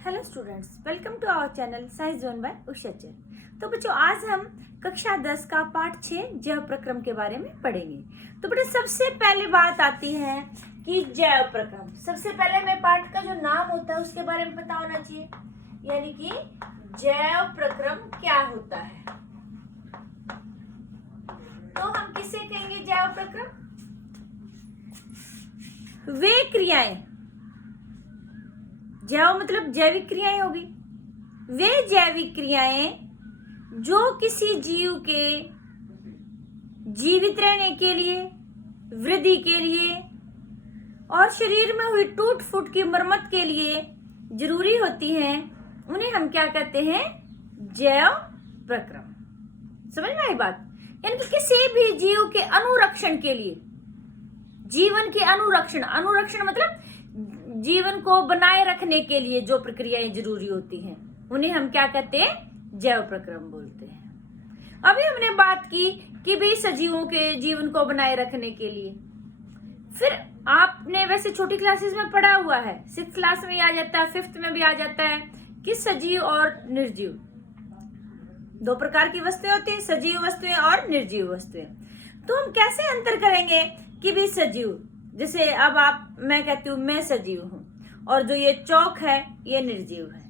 Hello students, welcome to our channel science zone by Ushachal. तो बच्चों, आज हम कक्षा 10 का पाठ 6 जैव प्रक्रम के बारे में पढ़ेंगे। तो बेटा, सबसे पहले बात आती है कि जैव प्रक्रम। सबसे पहले हमें पाठ का जो नाम होता है उसके बारे में पता होना चाहिए, यानी कि जैव प्रक्रम क्या होता है। तो हम किसे कहेंगे जैव प्रक्रम? वे क्रियाएं, जैव मतलब जैविक क्रियाएं होगी, वे जैविक क्रियाएं जो किसी जीव के जीवित रहने के लिए, वृद्धि के लिए और शरीर में हुई टूट फूट की मरम्मत के लिए जरूरी होती हैं, उन्हें हम क्या कहते हैं? जैव प्रक्रम। समझ में आई बात? यानी कि किसी भी जीव के अनुरक्षण के लिए, जीवन के अनुरक्षण मतलब जीवन को बनाए रखने के लिए जो प्रक्रियाएं जरूरी होती हैं, उन्हें हम क्या कहते हैं? जैव प्रक्रम बोलते हैं। अभी हमने बात की कि भाई सजीवों के जीवन को बनाए रखने के लिए, फिर आपने वैसे छोटी क्लासेस में पढ़ा हुआ है, 6th क्लास में आ जाता है, 5th में भी आ जाता है कि सजीव और निर्जीव दो प्रकार की वस्तुएं होती है, सजीव वस्तुएं और निर्जीव वस्तुएं। तो हम कैसे अंतर करेंगे कि भाई सजीव, जैसे अब मैं कहती हूँ मैं सजीव हूँ, और जो ये चौक है ये निर्जीव है।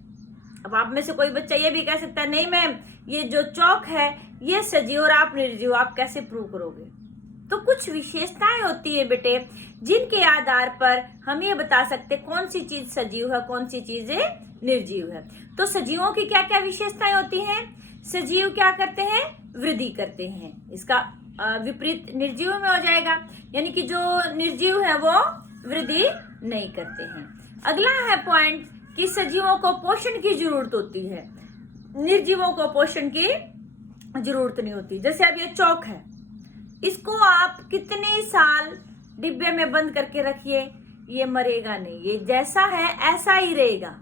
अब आप में से कोई बच्चा ये भी कह सकता है, नहीं मैम, ये जो चौक है ये सजीव और आप निर्जीव, आप कैसे प्रूव करोगे? तो कुछ विशेषताएं होती है बेटे, जिनके आधार पर हम ये बता सकते कौन सी चीज सजीव है, कौन सी चीज निर्जीव है। तो सजीवों की क्या क्या विशेषताएं होती हैं? सजीव क्या करते हैं? वृद्धि करते हैं। इसका विपरीत निर्जीव में हो जाएगा, यानी कि जो निर्जीव है वो वृद्धि नहीं करते हैं। अगला है पॉइंट कि सजीवों को पोषण की जरूरत होती है, निर्जीवों को पोषण की जरूरत नहीं होती। जैसे अब ये चौक है, इसको आप कितने साल डिब्बे में बंद करके रखिए, ये मरेगा नहीं, ये जैसा है ऐसा ही रहेगा,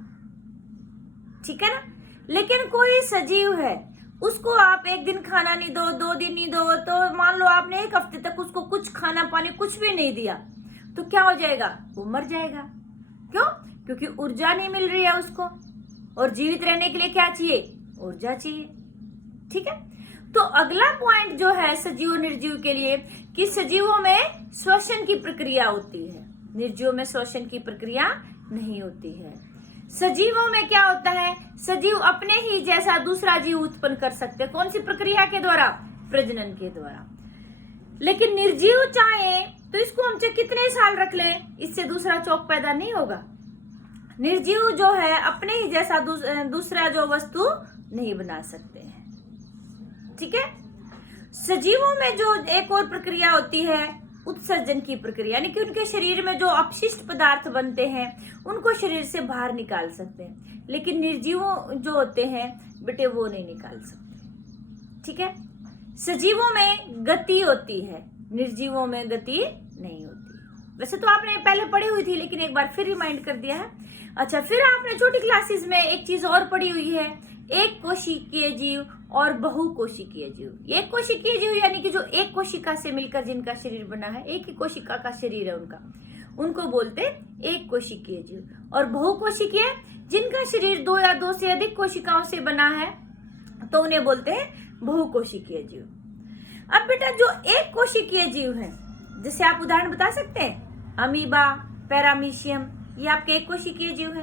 ठीक है ना। लेकिन कोई सजीव है, उसको आप एक दिन खाना नहीं दो, 2 दिन नहीं दो, तो मान लो आपने 1 हफ्ते तक उसको कुछ खाना पानी कुछ भी नहीं दिया, तो क्या हो जाएगा? वो मर जाएगा। क्यों? क्योंकि ऊर्जा नहीं मिल रही है उसको, और जीवित रहने के लिए क्या चाहिए? ऊर्जा चाहिए, ठीक है। तो अगला पॉइंट जो है सजीव निर्जीव के लिए, कि सजीवों में श्वसन की प्रक्रिया होती है, निर्जीवों में श्वसन की प्रक्रिया नहीं होती है। सजीवों में क्या होता है? सजीव अपने ही जैसा दूसरा जीव उत्पन्न कर सकते हैं। कौन सी प्रक्रिया के द्वारा? प्रजनन के द्वारा। लेकिन निर्जीव चाहे तो इसको हम चाहे कितने साल रख लें, इससे दूसरा चौक पैदा नहीं होगा। निर्जीव जो है अपने ही जैसा दूसरा जो वस्तु नहीं बना सकते हैं, ठीक है। सजीवों में जो एक और प्रक्रिया होती है उत्सर्जन की प्रक्रिया, यानी कि उनके शरीर में जो अपशिष्ट पदार्थ बनते हैं उनको शरीर से बाहर निकाल सकते हैं। लेकिन निर्जीवों जो होते हैं बेटे, वो नहीं निकाल सकते, ठीक है। सजीवों में गति होती है, निर्जीवों में गति नहीं होती। वैसे तो आपने पहले पढ़ी हुई थी, लेकिन एक बार फिर रिमाइंड कर दिया है। अच्छा, फिर आपने छोटी क्लासेस में एक चीज और पढ़ी हुई है, एक कोशिकीय जीव और बहुकोशिकीय जीव। एक कोशिकीय जीव यानी कि जो एक कोशिका से मिलकर जिनका शरीर बना है, एक ही कोशिका का शरीर है उनका, उनको बोलते एक कोशिकीय जीव। और बहुकोशिकीय जिनका शरीर 2 या 2 से अधिक कोशिकाओं से बना है, तो उन्हें बोलते हैं बहुकोशिकीय जीव। अब बेटा, जो एक कोशिकीय जीव है, जैसे आप उदाहरण बता सकते हैं, अमीबा, पैरामीशियम, ये आपके एक कोशिकीय जीव है।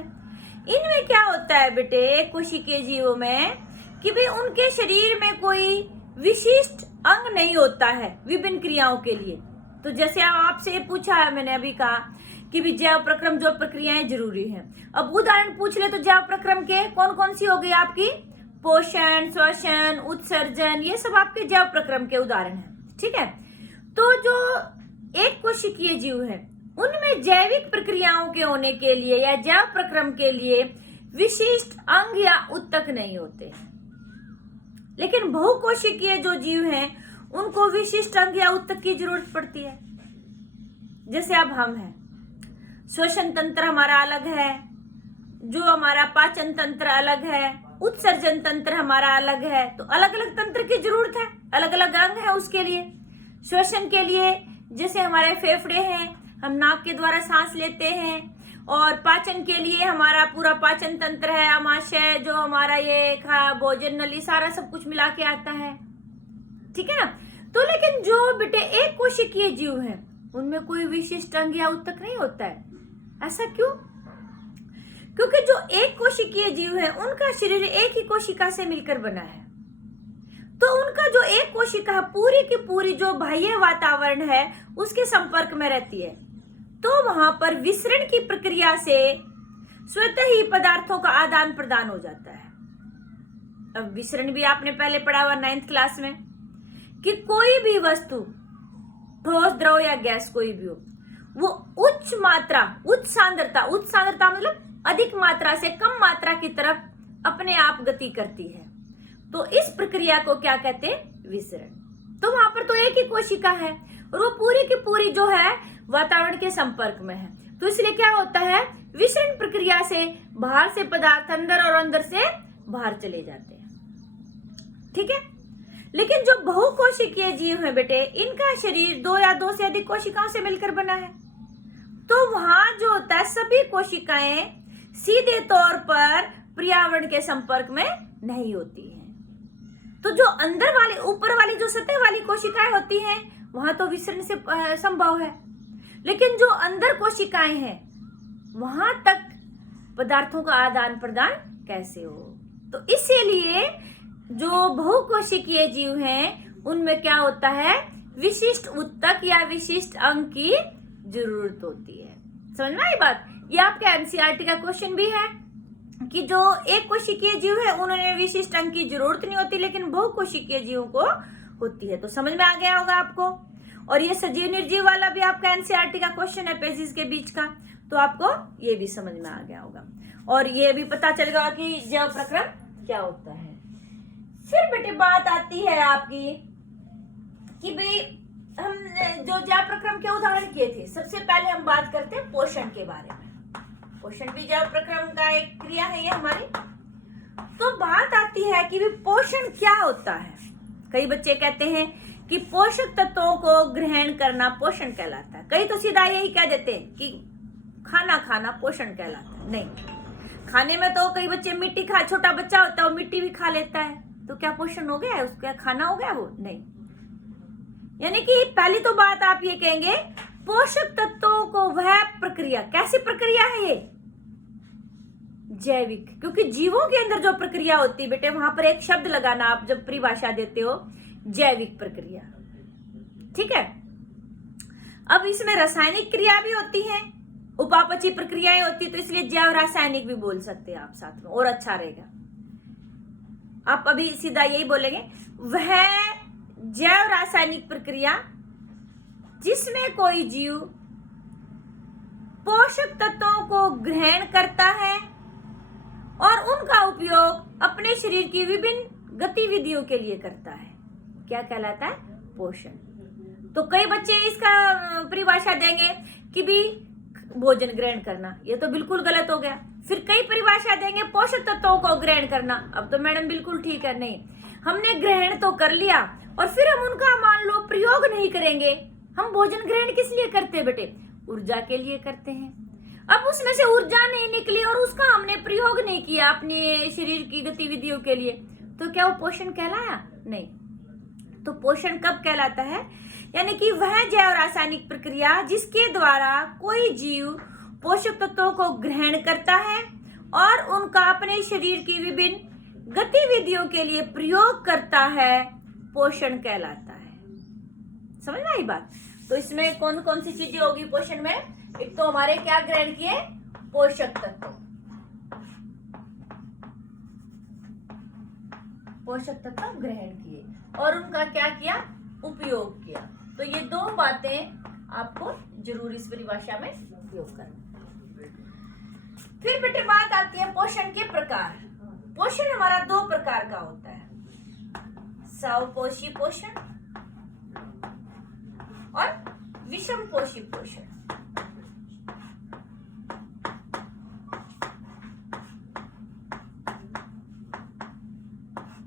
इनमें क्या होता है बेटे, एक कोशिकीय जीवों में, कि भाई उनके शरीर में कोई विशिष्ट अंग नहीं होता है विभिन्न क्रियाओं के लिए। तो जैसे आपसे पूछा है, मैंने अभी कहा कि भी जैव प्रक्रम जो प्रक्रियाएं जरूरी हैं। अब उदाहरण पूछ ले तो जैव प्रक्रम के कौन कौन सी हो गई आपकी? पोषण, श्वसन, उत्सर्जन, ये सब आपके जैव प्रक्रम के उदाहरण हैं, ठीक है। तो जो एक कोशिकीय जीव है, उनमें जैविक प्रक्रियाओं के होने के लिए या जैव प्रक्रम के लिए विशिष्ट अंग या उत्तक नहीं होते। लेकिन बहुकोशिकीय जो जीव हैं, उनको विशिष्ट अंग या उत्तक की जरूरत पड़ती है। जैसे अब हम हैं, श्वसन तंत्र हमारा अलग है, जो हमारा पाचन तंत्र अलग है, उत्सर्जन तंत्र हमारा अलग है, तो अलग अलग तंत्र की जरूरत है, अलग अलग अंग है उसके लिए। श्वसन के लिए जैसे हमारे फेफड़े हैं, हम नाक के द्वारा सांस लेते हैं, और पाचन के लिए हमारा पूरा पाचन तंत्र है, आमाशय, जो हमारा ये भोजन नली, सारा सब कुछ मिला के आता है, ठीक है ना। तो लेकिन जो बेटे एक कोशिकीय जीव है उनमें कोई विशिष्ट अंग या ऊतक नहीं होता है। ऐसा क्यों? क्योंकि जो एक कोशिकीय जीव है उनका शरीर एक ही कोशिका से मिलकर बना है, तो उनका जो एक कोशिका पूरी की पूरी जो बाह्य वातावरण है उसके संपर्क में रहती है, तो वहां पर विसरण की प्रक्रिया से स्वतः ही पदार्थों का आदान प्रदान हो जाता है। अब विसरण भी आपने पहले पढ़ा हुआ 9th क्लास में कि कोई भी वस्तु, ठोस, द्रव या गैस कोई भी हो, वो उच्च सांद्रता मतलब अधिक मात्रा से कम मात्रा की तरफ अपने आप गति करती है, तो इस प्रक्रिया को क्या कहते हैं? विसरण। तो वहां पर तो एक ही कोशिका है और वो पूरी की पूरी जो है वातावरण के संपर्क में है, तो इसलिए क्या होता है? विसरण प्रक्रिया से बाहर से पदार्थ अंदर और अंदर से बाहर चले जाते हैं, ठीक है। लेकिन जो बहुकोशिकीय जीव है बेटे, इनका शरीर 2 या 2 से अधिक कोशिकाओं से मिलकर बना है, तो वहां जो होता है सभी कोशिकाएं सीधे तौर पर पर्यावरण के संपर्क में नहीं होती हैं। तो जो अंदर वाली, ऊपर वाली, जो सतह वाली कोशिकाएं होती हैं वहां तो विसरण से संभव है, लेकिन जो अंदर कोशिकाएं हैं वहां तक पदार्थों का आदान प्रदान कैसे हो? तो इसीलिए जो बहुकोशिकीय जीव हैं उनमें क्या होता है? विशिष्ट ऊतक या विशिष्ट अंग की जरूरत होती है। समझ में आई बात? ये आपका एनसीईआरटी का क्वेश्चन भी है कि जो एक कोशिकीय जीव है उन्होंने विशिष्ट अंग की जरूरत नहीं होती, लेकिन बहुकोशिकीय जीवों को होती है। तो समझ में आ गया होगा आपको। और ये सजीव निर्जीव वाला भी आपका एनसीईआरटी का क्वेश्चन है पेजेस के बीच का, तो आपको ये भी समझ में आ गया होगा और ये भी पता चलेगा कि जैव प्रक्रम क्या होता है। फिर बेटे बात आती है आपकी कि भाई हम जो जैव प्रक्रम के उदाहरण किए थे, सबसे पहले हम बात करते हैं पोषण के बारे में। पोषण भी जैव प्रक्रम का एक क्रिया है ये हमारी। तो बात आती है कि भी पोषण क्या होता है। कई बच्चे कहते हैं कि पोषक तत्वों को ग्रहण करना पोषण कहलाता है। कई तो सीधा यही कह देते हैं कि खाना खाना पोषण कहलाता है। नहीं, खाने में तो कई बच्चे मिट्टी खा, छोटा बच्चा होता है वो मिट्टी भी खा लेता है, तो क्या पोषण हो गया? उसका खाना हो गया वो? नहीं। यानी कि पहली तो बात आप ये कहेंगे पोषक तत्वों को वह प्रक्रिया, कैसी प्रक्रिया है ये? जैविक। क्योंकि जीवों के अंदर जो प्रक्रिया होती है बेटे, वहां पर एक शब्द लगाना आप जब परिभाषा देते हो, जैविक प्रक्रिया, ठीक है। अब इसमें रासायनिक क्रिया भी होती है, उपापचयी प्रक्रियाएं होती, तो इसलिए जैव रासायनिक भी बोल सकते हैं आप साथ में, और अच्छा रहेगा। आप अभी सीधा यही बोलेंगे, वह जैव रासायनिक प्रक्रिया जिसमें कोई जीव पोषक तत्वों को ग्रहण करता है और उनका उपयोग अपने शरीर की विभिन्न गतिविधियों के लिए करता है, क्या कहलाता है? पोषण। तो कई बच्चे इसका परिभाषा देंगे कि भी भोजन ग्रहण करना, ये तो बिल्कुल गलत हो गया। फिर कई परिभाषा देंगे पोषक तत्वों को ग्रहण करना, अब तो मैडम बिल्कुल ठीक है। नहीं, हमने ग्रहण तो कर लिया और फिर हम उनका मान लो प्रयोग नहीं करेंगे। हम भोजन ग्रहण किस लिए करते हैं बेटे? ऊर्जा के लिए करते हैं। अब उसमें से ऊर्जा नहीं निकली और उसका हमने प्रयोग नहीं किया अपने शरीर की गतिविधियों के लिए, तो क्या वो पोषण कहलाया? नहीं। तो पोषण कब कहलाता है? यानी कि वह जैव रासायनिक प्रक्रिया जिसके द्वारा कोई जीव पोषक तत्वों को ग्रहण करता है और उनका अपने शरीर की विभिन्न गतिविधियों के लिए प्रयोग करता है, पोषण कहलाता है। समझ में आई बात? तो इसमें कौन कौन सी चीजें होगी पोषण में? एक तो हमारे क्या ग्रहण किए? पोषक तत्व, पोषक तत्व ग्रहण किए और उनका क्या किया? उपयोग किया। तो ये दो बातें आपको जरूर इस परिभाषा में उपयोग करना। फिर बेटे बात आती है पोषण के प्रकार। पोषण हमारा 2 प्रकार का होता है, स्वपोषी पोषण और विषमपोषी पोषण।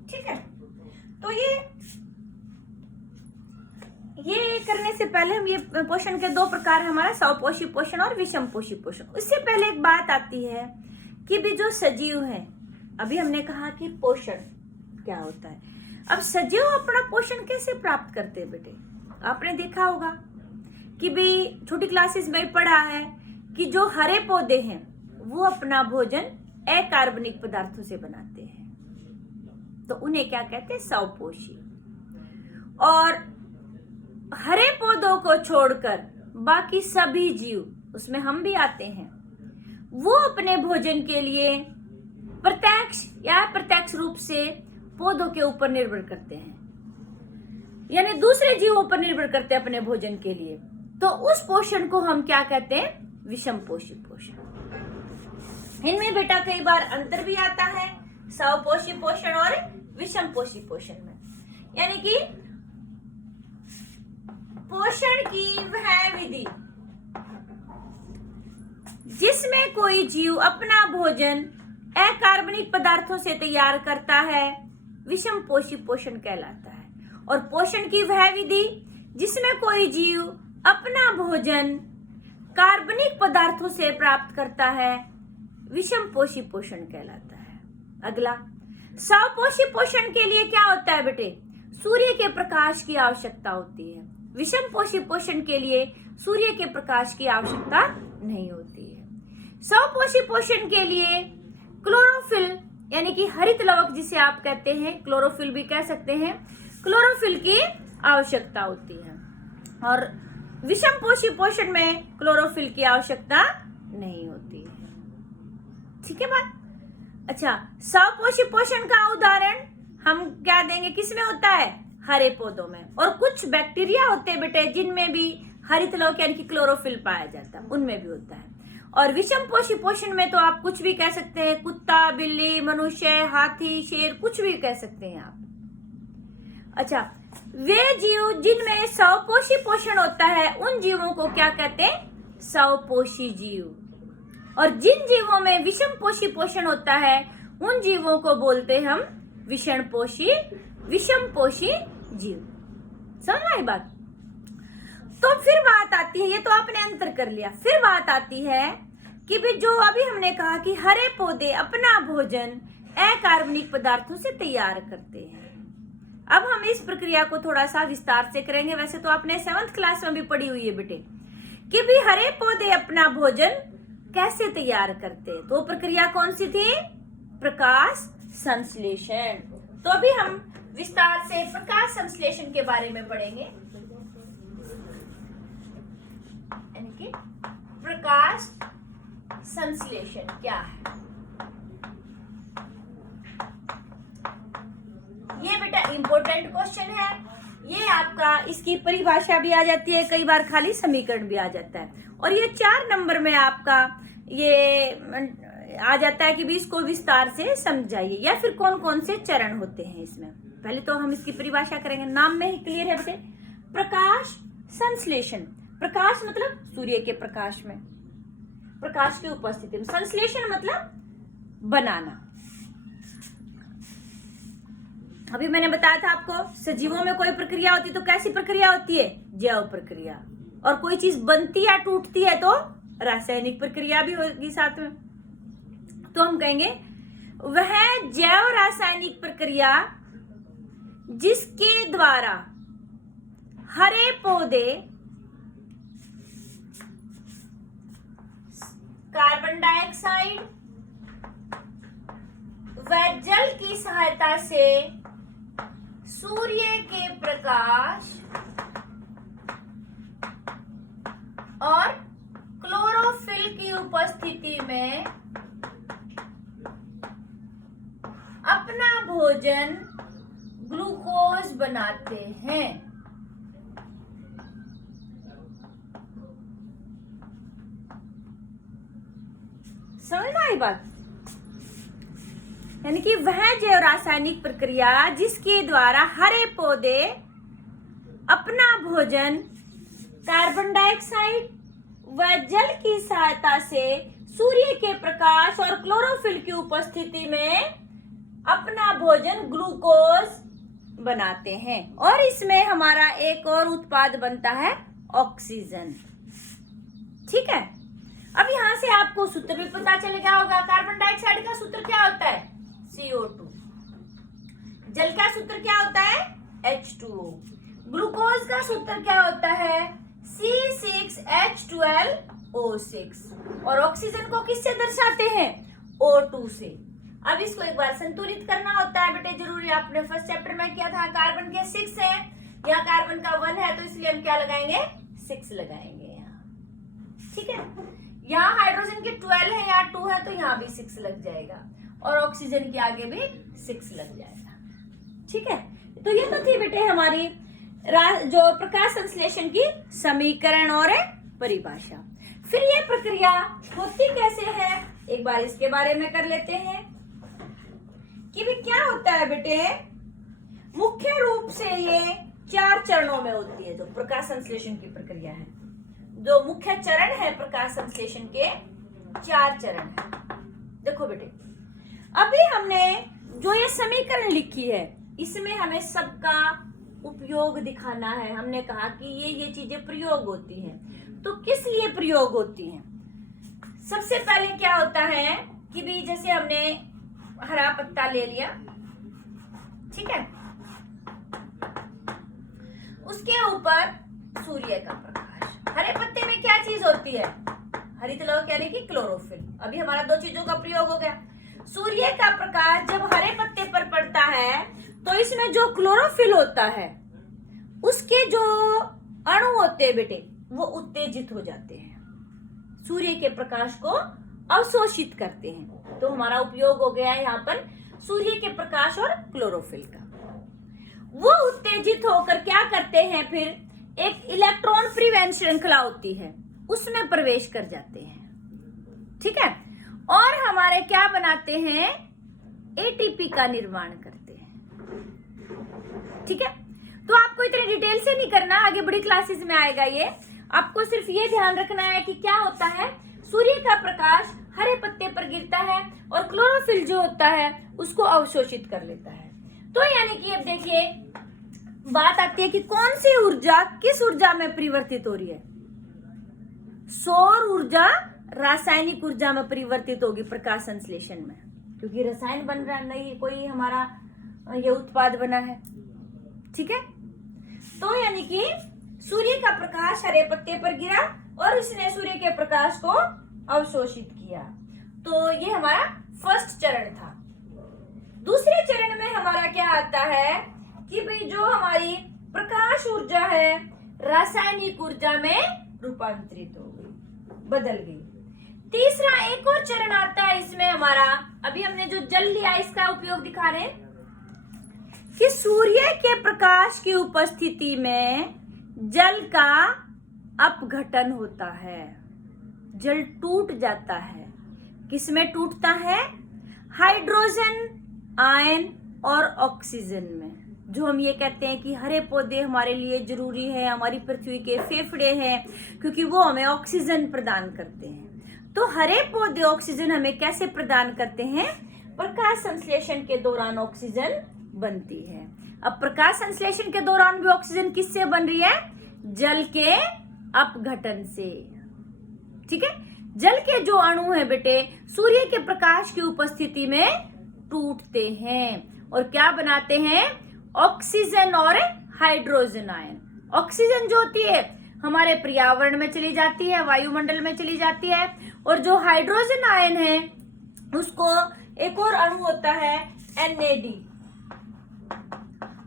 ठीक है, तो ये करने से पहले हम ये पोषण के दो प्रकार, हमारा स्वपोषी पोषण और विषमपोषी पोषण। उससे पहले एक बात आती है कि भी जो सजीव है, अभी हमने कहा कि पोषण क्या होता है। अब सजीव अपना पोषण कैसे प्राप्त करते हैं बेटे? आपने देखा होगा कि भी छोटी क्लासेस में पढ़ा है कि जो हरे पौधे हैं वो अपना भोजन अकार्बनिक पदार्थों से बनाते हैं, तो उन्हें क्या कहते हैं? स्वपोषी। और हरे पौधों को छोड़कर बाकी सभी जीव, उसमें हम भी आते हैं, वो अपने भोजन के लिए प्रत्यक्ष या अप्रत्यक्ष रूप से पौधों के ऊपर निर्भर करते हैं, यानी दूसरे जीवों पर निर्भर करते हैं अपने भोजन के लिए। तो उस पोषण को हम क्या कहते हैं? विषमपोषी पोषण। इनमें बेटा कई बार अंतर भी आता है स्वपोषी पोषण और विषमपोषी पोषण में, यानी कि पोषण की वह विधि जिसमें कोई जीव अपना भोजन अकार्बनिक पदार्थों से तैयार करता है, विषमपोषी पोषण कहलाता है। और पोषण की वह विधि जिसमें कोई जीव अपना भोजन कार्बनिक पदार्थों से प्राप्त करता है, विषमपोषी पोषण कहलाता है। अगला, स्वपोषी पोषण के लिए क्या होता है बेटे? सूर्य के प्रकाश की आवश्यकता होती है। विषमपोषी पोषण के लिए सूर्य के प्रकाश की आवश्यकता नहीं होती है। स्वपोषी पोषण के लिए क्लोरोफिल यानी कि हरित लवक जिसे आप कहते हैं, क्लोरोफिल भी कह सकते हैं, क्लोरोफिल की आवश्यकता होती है। और विषमपोषी पोषण में क्लोरोफिल की आवश्यकता नहीं होती है। ठीक है बात? अच्छा, स्वपोषी पोषण का उदाहरण हम क्या देंगे? किसमें होता है? हरे पौधों में। और कुछ बैक्टीरिया होते हैं बेटे जिनमें भी हरित लवक यानी कि क्लोरोफिल पाया जाता है, उनमें भी होता है। और विषमपोषी पोषण में तो आप कुछ भी कह सकते हैं, कुत्ता, बिल्ली, मनुष्य, हाथी, शेर, कुछ भी कह सकते हैं आप। अच्छा, वे जीव जिनमें स्वपोषी पोषण होता है उन जीवों को क्या कहते हैं? स्वपोषी जीव। और जिन जीवों में विषमपोषी पोषण होता है उन जीवों को बोलते हम विषमपोषी जीव। समझ आई बात? तो फिर बात आती है, ये तो आपने अंतर कर लिया, फिर बात आती है कि भी जो अभी हमने कहा कि हरे पौधे अपना भोजन अकार्बनिक पदार्थों से तैयार करते हैं। अब हम इस प्रक्रिया को थोड़ा सा विस्तार से करेंगे। वैसे तो आपने 7th क्लास में भी पढ़ी हुई है बेटे कि भी हरे पौधे अपना भोजन कैसे तैयार करते हैं। तो प्रक्रिया कौन सी थी? प्रकाश संश्लेषण। तो अभी हम विस्तार से प्रकाश संश्लेषण के बारे में पढ़ेंगे, यानी कि प्रकाश संश्लेषण क्या है। ये बेटा इंपॉर्टेंट क्वेश्चन है। ये आपका इसकी परिभाषा भी आ जाती है, कई बार खाली समीकरण भी आ जाता है। और ये 4 नंबर में आपका ये आ जाता है कि भी इसको विस्तार से समझाइए, या फिर कौन कौन से चरण होते हैं इसमें। पहले तो हम इसकी परिभाषा करेंगे, नाम में ही क्लियर है बेटे। प्रकाश संश्लेषण, प्रकाश मतलब सूर्य के प्रकाश में, प्रकाश की उपस्थिति में, संश्लेषण मतलब बनाना। अभी मैंने बताया था आपको, सजीवों में कोई प्रक्रिया होती तो कैसी प्रक्रिया होती है? जैव प्रक्रिया। और कोई चीज बनती या टूटती है तो रासायनिक प्रक्रिया भी होगी साथ में। तो हम कहेंगे वह जैव रासायनिक प्रक्रिया जिसके द्वारा हरे पौधे कार्बन डाइऑक्साइड व जल की सहायता से सूर्य के प्रकाश और क्लोरोफिल की उपस्थिति में अपना भोजन ग्लूकोज बनाते हैं। समझ में आई बात? यानी कि वह जैव रासायनिक प्रक्रिया जिसके द्वारा हरे पौधे अपना भोजन कार्बन डाइऑक्साइड व जल की सहायता से सूर्य के प्रकाश और क्लोरोफिल की उपस्थिति में अपना भोजन ग्लूकोज बनाते हैं। और इसमें हमारा एक और उत्पाद बनता है ऑक्सीजन। ठीक है, अब यहां से आपको सूत्र भी पता चल गया होगा। कार्बन डाइऑक्साइड का सूत्र क्या होता है? CO2। जल का सूत्र क्या होता है? H2O। ग्लूकोज का सूत्र क्या होता है? C6H12O6। और ऑक्सीजन को किससे दर्शाते हैं? O2 से। अब इसको एक बार संतुलित करना होता है बेटे, जरूरी। आपने फर्स्ट चैप्टर में किया था। कार्बन के 6 है, यहाँ कार्बन का 1 है, तो इसलिए हम क्या लगाएंगे? 6 लगाएंगे यहाँ। ठीक है, यहाँ हाइड्रोजन के 12 है, यहाँ 2 है, तो यहाँ भी 6 लग जाएगा, और ऑक्सीजन के आगे भी 6 लग जाएगा। ठीक है, तो ये तो थी बेटे हमारी जो प्रकाश संश्लेषण की समीकरण और परिभाषा। फिर ये प्रक्रिया होती कैसे है, एक बार इसके बारे में कर लेते हैं कि भी क्या होता है बेटे। मुख्य रूप से ये 4 चरणों में होती है जो प्रकाश संश्लेषण की प्रक्रिया है। जो मुख्य चरण है प्रकाश संश्लेषण के 4 चरण है। देखो बेटे, अभी हमने जो ये समीकरण लिखी है इसमें हमें सबका उपयोग दिखाना है। हमने कहा कि ये चीजें प्रयोग होती हैं, तो किस लिए प्रयोग होती हैं? सबसे पहले क्या होता है कि भी जैसे हमने हरा पत्ता ले लिया, ठीक है, उसके ऊपर सूर्य का प्रकाश। हरे पत्ते में क्या चीज होती है? हरित लौह यानी कि क्लोरोफिल। अभी हमारा 2 चीजों का प्रयोग हो गया। सूर्य का प्रकाश जब हरे पत्ते पर पड़ता है तो इसमें जो क्लोरोफिल होता है उसके जो अणु होते हैं बेटे वो उत्तेजित हो जाते हैं, सूर्य के प्रकाश को अवशोषित करते हैं। तो हमारा उपयोग हो गया है यहाँ पर सूर्य के प्रकाश और क्लोरोफिल का। वो उत्तेजित होकर क्या करते हैं, फिर एक इलेक्ट्रॉन फ्री वैन श्रृंखला होती है उसमें प्रवेश कर जाते हैं। ठीक है, और हमारे क्या बनाते हैं? ATP का निर्माण करते हैं। ठीक है, तो आपको इतनी डिटेल से नहीं करना, आगे बड़ी क्लासेस में आएगा ये। आपको सिर्फ ये ध्यान रखना है कि क्या होता है, सूर्य का प्रकाश हरे पत्ते पर गिरता है और क्लोरोफिल जो होता है उसको अवशोषित कर लेता है। तो यानी कि अब देखिए बात आती है कि कौन सी ऊर्जा किस ऊर्जा में परिवर्तित हो रही है। सौर ऊर्जा रासायनिक ऊर्जा में परिवर्तित होगी प्रकाश संश्लेषण में, क्योंकि रसायन बन रहा नहीं, कोई हमारा ये उत्पाद बना है। ठीक है, तो यानी कि सूर्य का प्रकाश हरे पत्ते पर गिरा और इसने सूर्य के प्रकाश को अवशोषित किया। तो ये हमारा फर्स्ट चरण था। दूसरे चरण में हमारा क्या आता है कि भाई जो हमारी प्रकाश ऊर्जा है रासायनिक ऊर्जा में रूपांतरित हो गई, बदल गई। तीसरा एक और चरण आता है इसमें हमारा, अभी हमने जो जल लिया इसका उपयोग दिखा रहे हैं कि सूर्य के प्रकाश की उपस्थिति में जल का अपघटन होता है, जल टूट जाता है। किसमें टूटता है? हाइड्रोजन आयन और ऑक्सीजन में। जो हम ये कहते हैं कि हरे पौधे हमारे लिए जरूरी है, हमारी पृथ्वी के फेफड़े हैं, क्योंकि वो हमें ऑक्सीजन प्रदान करते हैं। तो हरे पौधे ऑक्सीजन हमें कैसे प्रदान करते हैं? प्रकाश संश्लेषण के दौरान ऑक्सीजन बनती है। अब प्रकाश संश्लेषण के दौरान भी ऑक्सीजन किससे बन रही है? जल के अपघटन से। ठीक है, जल के जो अणु है बेटे सूर्य के प्रकाश की उपस्थिति में टूटते हैं और क्या बनाते हैं? ऑक्सीजन और हाइड्रोजन आयन। ऑक्सीजन जो होती है हमारे पर्यावरण में चली जाती है, वायुमंडल में चली जाती है, और जो हाइड्रोजन आयन है उसको एक और अणु होता है NAD,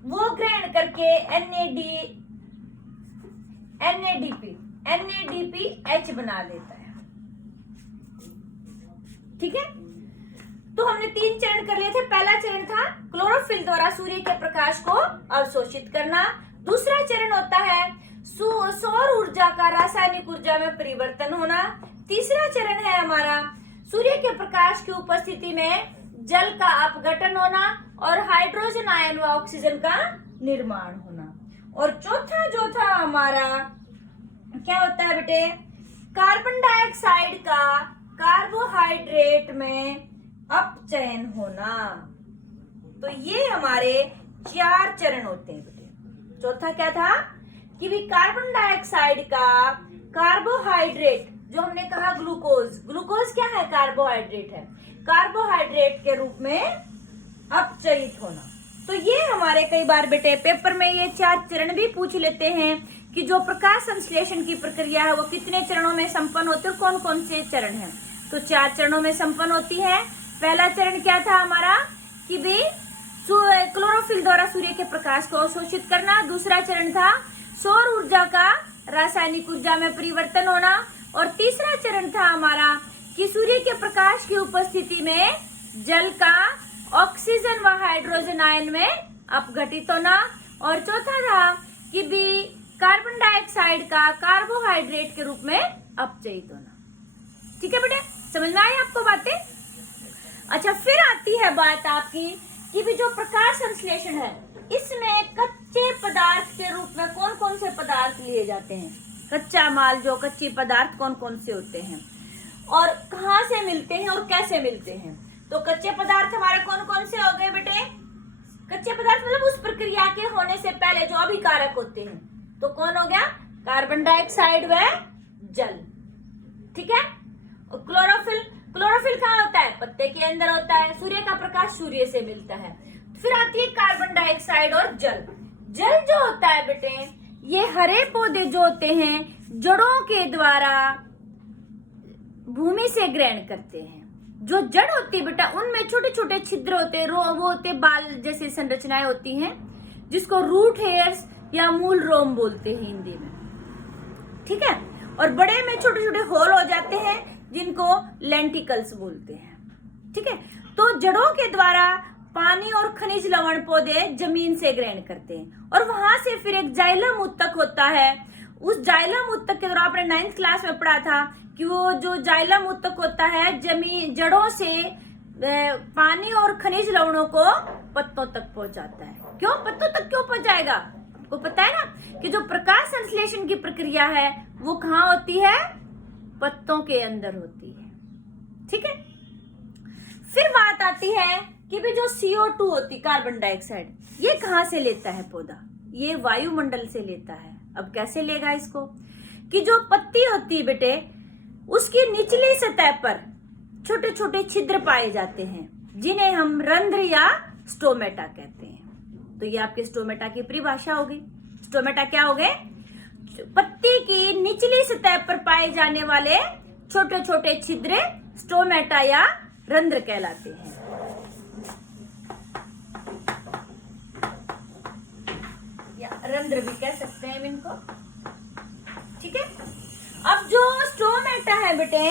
वो ग्रहण करके NADPH बना देता है। ठीक है, तो हमने 3 चरण कर लिए थे। पहला चरण था क्लोरोफिल द्वारा सूर्य के प्रकाश को अवशोषित करना। दूसरा चरण होता है सौर ऊर्जा का रासायनिक ऊर्जा में परिवर्तन होना। तीसरा चरण है हमारा सूर्य के प्रकाश की उपस्थिति में जल का अपघटन होना और हाइड्रोजन आयन व ऑक्सीजन का निर्माण होना। और चौथा जो था हमारा क्या होता है बेटे? कार्बन डाइऑक्साइड का कार्बोहाइड्रेट में अपचयन होना। तो ये हमारे 4 चरण होते हैं बेटे। चौथा क्या था कि भी कार्बन डाइऑक्साइड का कार्बोहाइड्रेट, जो हमने कहा ग्लूकोज, ग्लूकोज क्या है? कार्बोहाइड्रेट है, कार्बोहाइड्रेट के रूप में अपचयित होना। तो ये हमारे कई बार बेटे पेपर में ये 4 चरण भी पूछ लेते हैं कि जो प्रकाश संश्लेषण की प्रक्रिया है वो कितने चरणों में संपन्न होती है, कौन कौन से चरण हैं? तो 4 चरणों में संपन्न होती है। पहला चरण क्या था हमारा कि भी क्लोरोफिल द्वारा सूर्य के प्रकाश को अवशोषित करना। दूसरा चरण था सौर ऊर्जा का रासायनिक ऊर्जा में परिवर्तन होना। और तीसरा चरण था हमारा कि सूर्य के प्रकाश की उपस्थिति में जल का ऑक्सीजन व हाइड्रोजन आयन में अपघटित होना। और चौथा था कि भी कार्बन डाइऑक्साइड का कार्बोहाइड्रेट के रूप में अपचयित होना। ठीक है बेटे, समझ में आई आपको बातें? अच्छा, फिर आती है बात आपकी कि भी जो प्रकाश संश्लेषण है इसमें कच्चे पदार्थ के रूप में कौन कौन से पदार्थ लिए जाते हैं? कच्चा माल, जो कच्चे पदार्थ कौन कौन से होते हैं और कहाँ से मिलते हैं और कैसे मिलते हैं? तो कच्चे पदार्थ हमारे कौन कौन से हो गए बेटे? कच्चे पदार्थ मतलब उस प्रक्रिया के होने से पहले जो अभिकारक होते हैं। तो कौन हो गया? कार्बन डाइऑक्साइड व जल। ठीक है। और क्लोरोफिल, क्लोरोफिल कहाँ होता है? पत्ते के अंदर होता है। सूर्य का प्रकाश सूर्य से मिलता है। फिर आती है कार्बन डाइऑक्साइड और जल। जल जो होता है बेटे, ये हरे पौधे जो होते हैं जड़ों के द्वारा भूमि से ग्रहण करते हैं। जो जड़ होती है बेटा उनमें छोटे छोटे छिद्र होते हैं, वो होते बाल जैसी संरचनाएं होती हैं जिसको रूट हेयर्स या मूल रोम बोलते हैं हिंदी में। ठीक है। और बड़े में छोटे छोटे होल हो जाते हैं जिनको लेंटिकल्स बोलते हैं। ठीक है। तो जड़ों के द्वारा पानी और खनिज लवण पौधे जमीन से ग्रहण करते हैं और वहां से फिर एक जाइलम ऊतक होता है। उस जाइलम ऊतक के द्वारा आपने 9th क्लास में पढ़ा था कि वो जो जाइलम ऊतक होता है जमीन जड़ों से पानी और खनिज लवणों को पत्तों तक पहुंचाता है। क्यों पत्तों तक क्यों पहुंचाएगा? आपको पता है ना कि जो प्रकाश संश्लेषण की प्रक्रिया है वो कहाँ होती है? पत्तों के अंदर होती है। ठीक है। फिर बात आती है कि भी जो CO2 होती कार्बन डाइऑक्साइड, ये कहाँ से लेता है पौधा? ये वायुमंडल से लेता है। अब कैसे लेगा इसको? कि जो पत्ती होती है बेटे उसकी निचली सतह पर छोटे छोटे छिद्र पाए जाते हैं जिन्हें हम रंध्र या स्टोमेटा कहते हैं। तो ये आपके स्टोमेटा की परिभाषा हो गई। स्टोमेटा क्या हो गए? पत्ती की निचली सतह पर पाए जाने वाले छोटे छोटे छिद्र स्टोमेटा या रंध्र कहलाते हैं। या रंध्र भी कह सकते हैं इनको। ठीक है। अब जो स्टोमेटा है बेटे,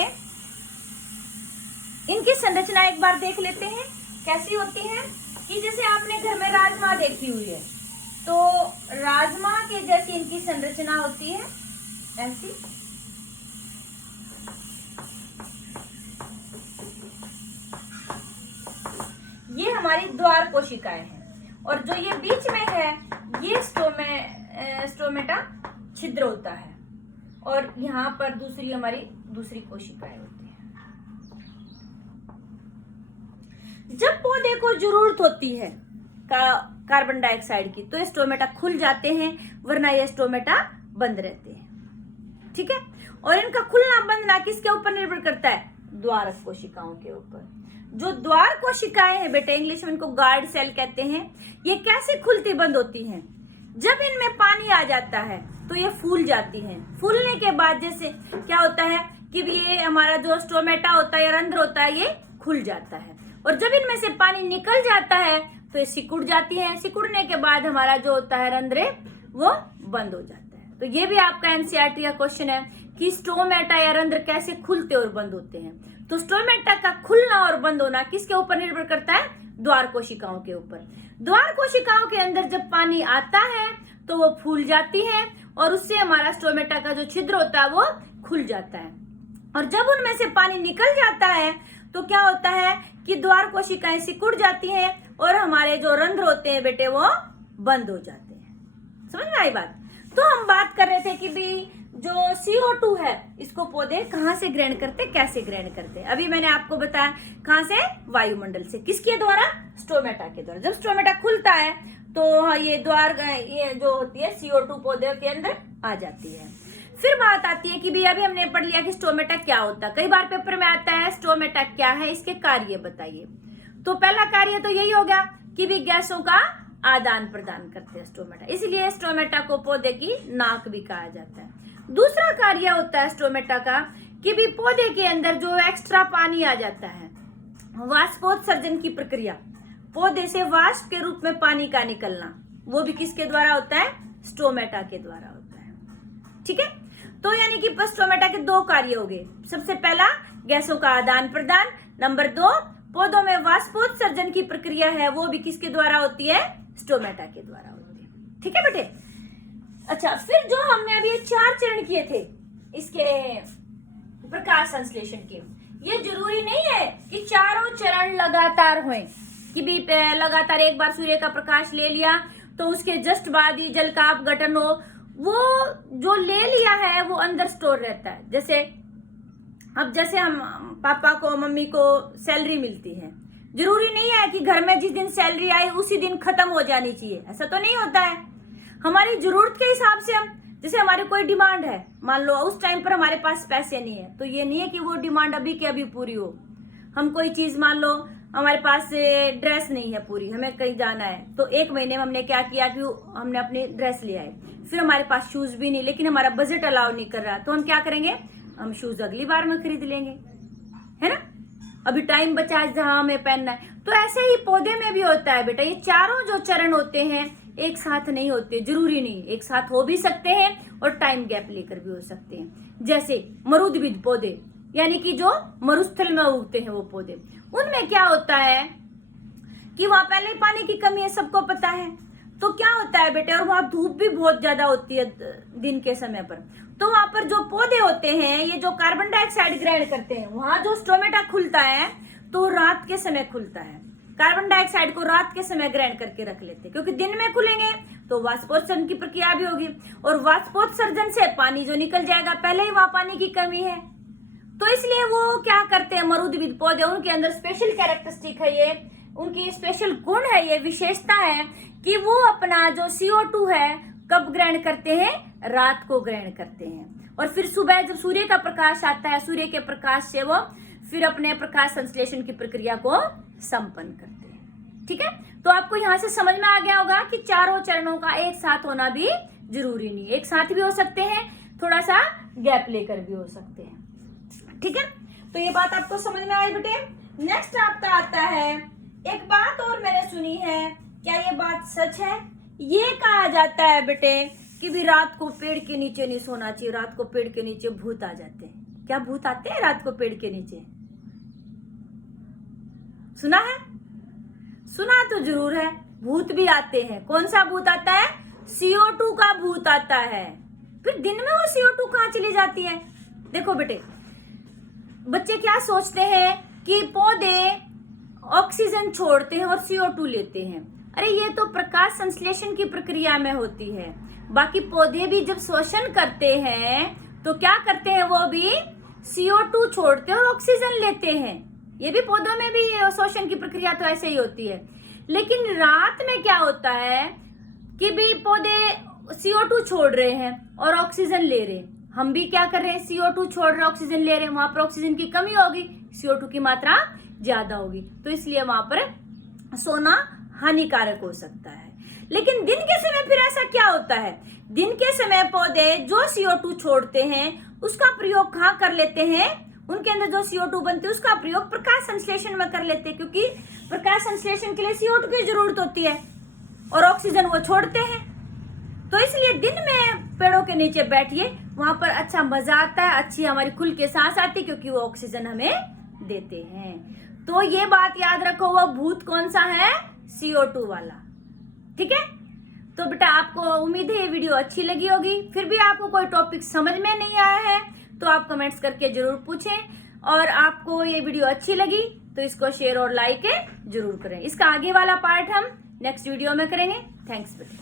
इनकी संरचना एक बार देख लेते हैं कैसी होती है। कि जैसे आपने घर में राजमा देखी हुई है तो राजमा के जैसी इनकी संरचना होती है ऐसी। ये हमारी द्वार कोशिकाएं हैं और जो ये बीच में है ये स्टोमेटा छिद्र होता है और यहाँ पर हमारी दूसरी कोशिकाएं होती है। जब पौधे को जरूरत होती है कार्बन डाइऑक्साइड की तो ये स्टोमेटा खुल जाते हैं, वरना ये स्टोमेटा बंद रहते हैं। ठीक है। और इनका खुलना बंदना किसके ऊपर निर्भर करता है? द्वारक कोशिकाओं के ऊपर। जो द्वार कोशिकाएं हैं बेटे, इंग्लिश में इनको गार्ड सेल कहते हैं। ये कैसे खुलती बंद होती हैं? जब इनमें पानी आ जाता है तो ये फूल जाती हैं। फूलने के बाद जैसे क्या होता है कि ये हमारा जो स्टोमेटा होता है या रंध्र होता है ये खुल जाता है और जब इनमें से पानी निकल जाता है तो ये सिकुड़ जाती है। सिकुड़ने के बाद हमारा जो होता है रंध्र वो बंद हो जाता है। तो ये भी आपका एनसीईआरटी का क्वेश्चन है कि स्टोमेटा या रंध्र कैसे खुलते और बंद होते हैं। तो स्टोमेटा का खुलना और बंद होना किसके ऊपर निर्भर करता है? द्वार कोशिकाओं के ऊपर। द्वार कोशिकाओं के अंदर जब पानी आता है तो वो फूल जाती है और उससे हमारा स्टोमेटा का जो छिद्र होता है वो खुल जाता है। और जब उनमें से पानी निकल जाता है तो क्या होता है कि द्वार कोशिकाएं सिकुड़ जाती हैं और हमारे जो रंध्र होते हैं बेटे वो बंद हो जाते हैं। समझ में आई बात? तो हम बात कर रहे थे कि भी जो CO2 है इसको पौधे कहाँ से ग्रहण करते, कैसे ग्रहण करते। अभी मैंने आपको बताया कहाँ से? वायुमंडल से। किसके द्वारा? स्टोमेटा के द्वारा। जब स्टोमेटा खुलता है तो ये ये जो होती है CO2 पौधे के अंदर आ जाती है। फिर बात आती है कि भी अभी हमने पढ़ लिया कि स्टोमेटा क्या होता है। कई बार पेपर में आता है स्टोमेटा क्या है, इसके कार्य बताइए। तो पहला कार्य तो यही होगा कि भी गैसों का आदान प्रदान करते हैं स्टोमेटा, इसलिए स्टोमेटा को पौधे की नाक भी कहा जाता है। दूसरा कार्य होता है स्टोमेटा का कि भी पौधे के अंदर जो एक्स्ट्रा पानी आ जाता है, वाष्पोत्सर्जन की प्रक्रिया, पौधे से वाष्प के रूप में पानी का निकलना, वो भी किसके द्वारा होता है? स्टोमेटा के द्वारा होता है। ठीक है, तो यानी कि स्टोमेटा के दो कार्य हो गए। सबसे पहला गैसों का आदान प्रदान, नंबर 2 पौधों में वाष्पोत्सर्जन की प्रक्रिया है, वो भी किसके द्वारा होती है? स्टोमेटा के द्वारा होती है। ठीक है बेटे। अच्छा, फिर जो हमने अभी 4 चरण किए थे इसके प्रकाश संश्लेषण के, ये जरूरी नहीं है कि चारों चरण लगातार हों, कि भी लगातार एक बार सूर्य का प्रकाश ले लिया तो उसके जस्ट बाद ही जल का अपघटन हो। वो जो ले लिया है वो अंदर स्टोर रहता है। जैसे हम पापा को मम्मी को सैलरी मिलती है, जरूरी नहीं है कि घर में जिस दिन सैलरी आई उसी दिन खत्म हो जानी चाहिए, ऐसा तो नहीं होता है। हमारी जरूरत के हिसाब से हम, जैसे हमारी कोई डिमांड है, मान लो उस टाइम पर हमारे पास पैसे नहीं है, तो ये नहीं है कि वो डिमांड अभी के अभी पूरी हो। हम कोई चीज, मान लो हमारे पास ड्रेस नहीं है पूरी, हमें कहीं जाना है, तो 1 महीने में हमने क्या किया कि हमने अपनी ड्रेस ले आए। फिर हमारे पास शूज भी नहीं, लेकिन हमारा बजट अलाउ नहीं कर रहा, तो हम क्या करेंगे? हम शूज अगली बार में खरीद लेंगे, है ना? अभी टाइम बचा है जहां हमें पहनना है। तो ऐसे ही पौधे में भी होता है बेटा। ये चारों जो चरण होते हैं एक साथ नहीं होते, जरूरी नहीं, एक साथ हो भी सकते हैं और टाइम गैप लेकर भी हो सकते हैं। जैसे मरुद्भिद पौधे, यानी कि जो मरुस्थल में उगते हैं वो पौधे, उनमें क्या होता है कि वहां पहले ही पानी की कमी है, सबको पता है। तो क्या होता है बेटे, और वहां धूप भी बहुत ज्यादा होती है दिन के समय पर, तो वहां पर जो पौधे होते हैं ये जो कार्बन डाइऑक्साइड ग्रहण करते हैं, वहां जो स्टोमेटा खुलता है तो रात के समय खुलता है। कार्बन डाइऑक्साइड को रात के समय ग्रहण करके रख लेते हैं, क्योंकि दिन में खुलेंगे तो वाष्पोत्सर्जन की प्रक्रिया भी होगी, और वाष्पोत्सर्जन से पानी जो निकल जाएगा, पहले ही वहां पानी की कमी है, तो इसलिए वो क्या करते हैं, मरुद्भिद पौधे, उनके अंदर स्पेशल कैरेक्टरिस्टिक है, ये उनकी स्पेशल गुण है, ये विशेषता है कि वो अपना जो CO2 है कब ग्रहण करते हैं? रात को ग्रहण करते हैं, और फिर सुबह जब सूर्य का प्रकाश आता है, सूर्य के प्रकाश से वो फिर अपने प्रकाश संश्लेषण की प्रक्रिया को संपन्न करते हैं। ठीक है, तो आपको यहाँ से समझ में आ गया होगा कि चारों चरणों का एक साथ होना भी जरूरी नहीं, एक साथ भी हो सकते हैं, थोड़ा सा गैप लेकर भी हो सकते हैं। ठीक है, तो ये बात आपको समझ में आई बेटे। नेक्स्ट आपका आता है, एक बात और मैंने सुनी है, क्या ये बात सच है? ये कहा जाता है बेटे कि भी रात को पेड़ के नीचे नहीं सोना चाहिए, रात को पेड़ के नीचे भूत आ जाते हैं। क्या भूत आते हैं रात को पेड़ के नीचे? सुना है? सुना तो जरूर है, भूत भी आते हैं। कौन सा भूत आता है? CO2 का भूत आता है। फिर दिन में वो CO2 कहाँ चली जाती है? देखो बेटे, बच्चे क्या सोचते हैं कि पौधे ऑक्सीजन छोड़ते हैं और CO2 लेते हैं। अरे ये तो प्रकाश संश्लेषण की प्रक्रिया में होती है। बाकी पौधे भी जब शोषण करते हैं तो क्या करते हैं, वो भी CO2 छोड़ते हैं और ऑक्सीजन लेते हैं। ये भी पौधों में भी शोषण की प्रक्रिया तो ऐसे ही होती है। लेकिन रात में क्या होता है कि भी पौधे CO2 छोड़ रहे हैं और ऑक्सीजन ले रहे हैं, हम भी क्या कर रहे हैं, CO2 छोड़ रहे हैं, ऑक्सीजन ले रहे हैं। वहां पर ऑक्सीजन की कमी होगी, CO2 की मात्रा ज्यादा होगी, तो इसलिए वहां पर सोना हानिकारक हो सकता है। लेकिन दिन के समय फिर ऐसा क्या होता है, दिन के समय पौधे जो CO2 छोड़ते हैं उसका प्रयोग कहाँ कर लेते हैं, उनके अंदर जो CO2 बनती है उसका प्रयोग प्रकाश संश्लेषण में कर लेते हैं, क्योंकि प्रकाश संश्लेषण के लिए CO2 की जरूरत होती है और ऑक्सीजन वो छोड़ते हैं। तो इसलिए दिन में पेड़ों के नीचे बैठिए, वहां पर अच्छा मजा आता है, अच्छी हमारी खुल के सांस आती है, क्योंकि वो ऑक्सीजन हमें देते हैं। तो ये बात याद रखो, वो भूत कौन सा है, CO2 वाला। ठीक है, तो बेटा आपको उम्मीद है ये वीडियो अच्छी लगी होगी। फिर भी आपको कोई टॉपिक समझ में नहीं आया है तो आप कमेंट्स करके जरूर पूछें, और आपको ये वीडियो अच्छी लगी तो इसको शेयर और लाइक जरूर करें। इसका आगे वाला पार्ट हम नेक्स्ट वीडियो में करेंगे। थैंक्स बेटा।